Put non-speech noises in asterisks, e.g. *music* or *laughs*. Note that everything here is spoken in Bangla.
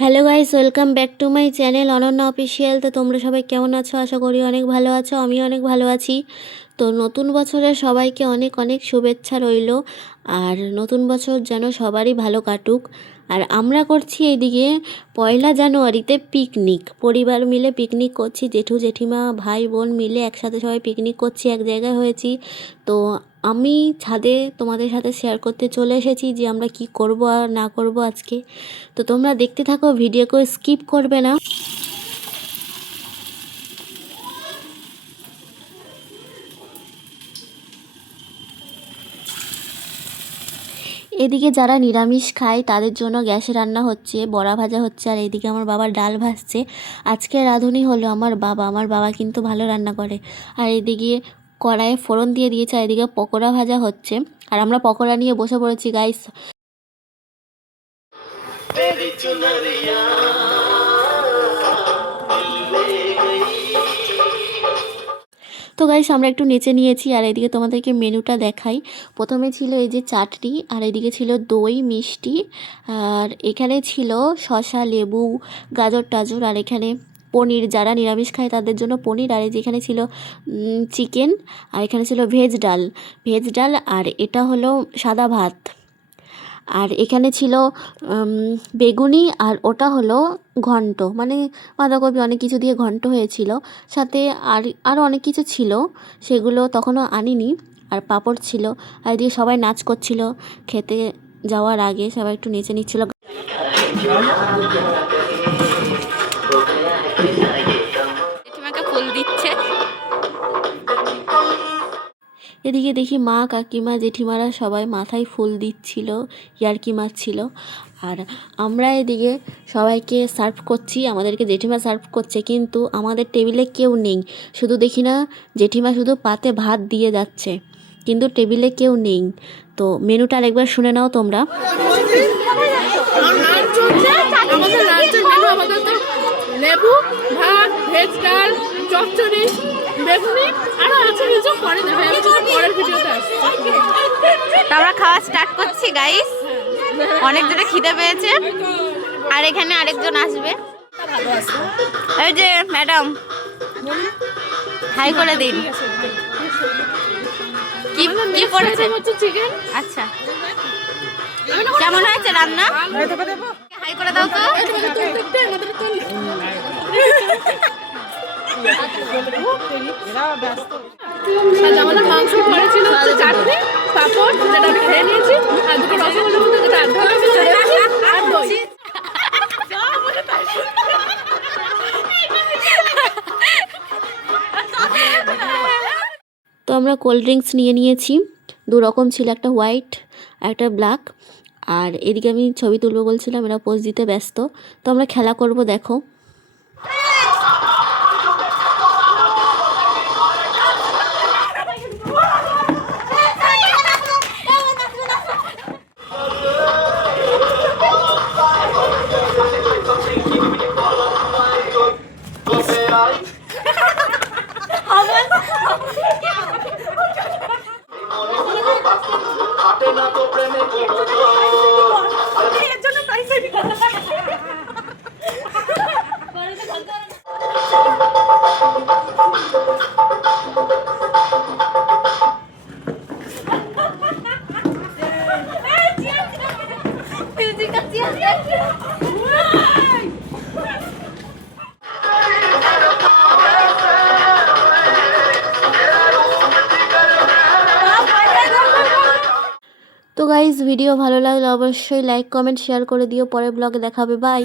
Hello guys welcome back to my channel Ananya official তো তোমরা সবাই কেমন আছো? আশা করি অনেক ভালো আছো আমি অনেক ভালো আছি। তো নতুন বছরে সবাইকে অনেক অনেক শুভেচ্ছা রইল, আর নতুন বছর যেন সবারই ভালো কাটুক। আর আমরা করছি এইদিকে পয়লা জানুয়ারিতে পিকনিক পরিবার মিলে পিকনিক করছি, জেঠু জেঠিমা, ভাই বোন মিলে একসাথে সবাই পিকনিক করছি, এক জায়গায় হয়েছি। তো আমি ছাদে তোমাদের সাথে শেয়ার করতে চলে এসেছি যে আমরা কি করব আর না করব আজকে। তো তোমরা দেখতে থাকো ভিডিওকে স্কিপ করবে না। এদিকে যারা নিরামিষ খায়, তাদের জন্য গ্যাসে রান্না হচ্ছে, বড়া ভাজা হচ্ছে, আর এদিকে আমার বাবা ডাল ভাজছে। আজকে রাঁধুনি হলো আমার বাবা আমার বাবা কিন্তু ভালো রান্না করে। আর এদিকে কড়াইয়ে ফোড়ন দিয়ে দিয়েছে, আর এদিকে পকোড়া ভাজা হচ্ছে। আর আমরা পকোড়া নিয়ে বসে পড়েছি গাইস তো গাইস আমরা একটু নেচে নিয়েছি, আর এদিকে তোমাদেরকে মেনুটা দেখাই। প্রথমে ছিল এই যে চাটনি, আর এদিকে ছিল দই, মিষ্টি, আর এখানে ছিল শসা, লেবু, গাজর, টাজর, আর এখানে পনির, যারা নিরামিষ খায় তাদের জন্য পনির, আর এই যে এখানে ছিল চিকেন, আর এখানে ছিল ভেজ ডাল। ভেজ ডাল আর এটা হলো সাদা ভাত। আর এখানে ছিল বেগুনি আর ওটা হলো ঘন্ট। মানে বাঁধাকপি অনেক কিছু দিয়ে ঘন্ট হয়েছিল। সাথে আর আরও অনেক কিছু ছিল, সেগুলো তখনও আনিনি। আর পাঁপড় ছিল। আর এদিকে সবাই নাচ করছিল। খেতে যাওয়ার আগে সবাই একটু নেচে নিচ্ছিল। এদিকে দেখি মা, কাকিমা, জেঠিমারা সবাই মাথায় ফুল দিচ্ছিল, ইয়ার্কি মারছিল। আর আমরা এদিকে সবাইকে সার্ভ করছি, আমাদেরকে জেঠিমা সার্ভ করছে, কিন্তু আমাদের টেবিলে কেউ নেই। শুধু দেখি না, জেঠিমা শুধু পাতে ভাত দিয়ে যাচ্ছে, কিন্তু টেবিলে কেউ নেই। তো মেনুটা আরেকবার শুনে নাও তোমরা। লেবু ভাত ভেজ ডাল চচ্চড়ি বেগুনি আরও আছে কিছু। পরে দেখা পরের ভিডিওতে আসছে। আমরা খাওয়া স্টার্ট করছি গাইস অনেক জোরে খিদে পেয়েছে। আর এখানে আরেকজন আসবে। এই যে ম্যাডাম হাই করে দিন। কি কি পড়েছে? হচ্ছে চিকেন আচ্ছা। কেমন হয়েছে রান্না? হাই করে দাও তো। তো আমরা কোল্ড ড্রিঙ্কস নিয়ে নিয়েছি। দু রকম ছিল, একটা হোয়াইট একটা ব্ল্যাক আর এদিকে আমি ছবি তুলবো বলছিলাম, এরা পোজ দিতে ব্যস্ত। তো আমরা খেলা করব, দেখো। *laughs* খাটে না তো প্রেমে তো গাইজ ভিডিও ভালো লাগলে অবশ্যই লাইক কমেন্ট শেয়ার করে দিও। পরের ব্লগে দেখাবে বাই